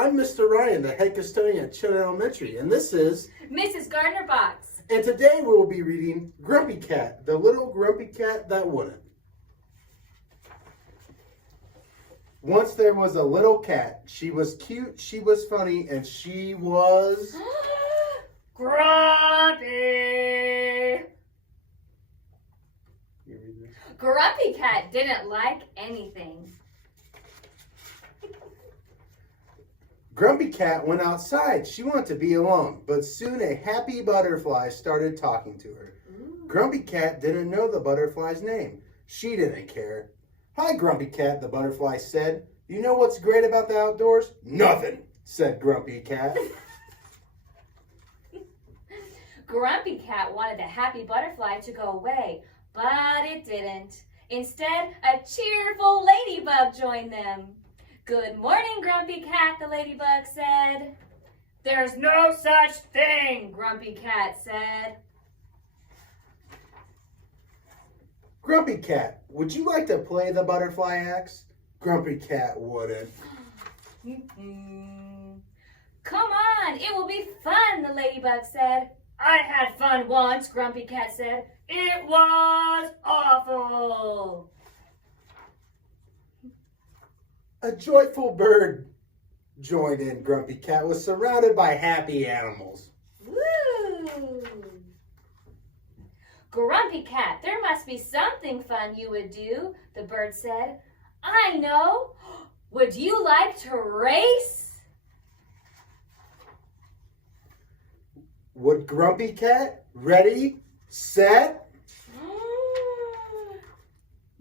I'm Mr. Ryan, the head custodian at Children Elementary, and this is Mrs. Gardner Box. And today we will be reading Grumpy Cat, the little grumpy cat that wouldn't. Once there was a little cat. She was cute, she was funny, and she was... Grumpy. You read this? Grumpy Cat didn't like anything. Grumpy Cat went outside. She wanted to be alone, but soon a happy butterfly started talking to her. Grumpy Cat didn't know the butterfly's name. She didn't care. "Hi, Grumpy Cat," the butterfly said. "You know what's great about the outdoors?" "Nothing," said Grumpy Cat. Grumpy Cat wanted the happy butterfly to go away, but it didn't. Instead, a cheerful ladybug joined them. "Good morning, Grumpy Cat," the ladybug said. "There's no such thing," Grumpy Cat said. "Grumpy Cat, would you like to play the butterfly axe?" Grumpy Cat wouldn't. "Come on, it will be fun," the ladybug said. "I had fun once," Grumpy Cat said. "It was awful." A joyful bird joined in. Grumpy Cat was surrounded by happy animals. Woo! "Grumpy Cat, there must be something fun you would do," the bird said. "I know. Would you like to race?" Would Grumpy Cat? Ready, set.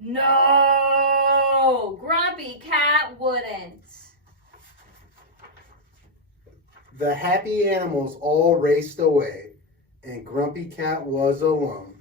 No, Grumpy Cat wouldn't. The happy animals all raced away, and Grumpy Cat was alone.